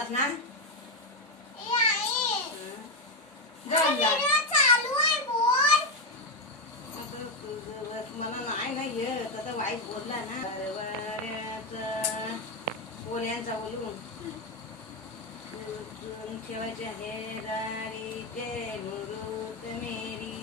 जात ना मला नाही ना येत आता वाईट बोलला ना बोल्यांचा बोलून ठेवायचे आहे दारी ते मुरुत मेरी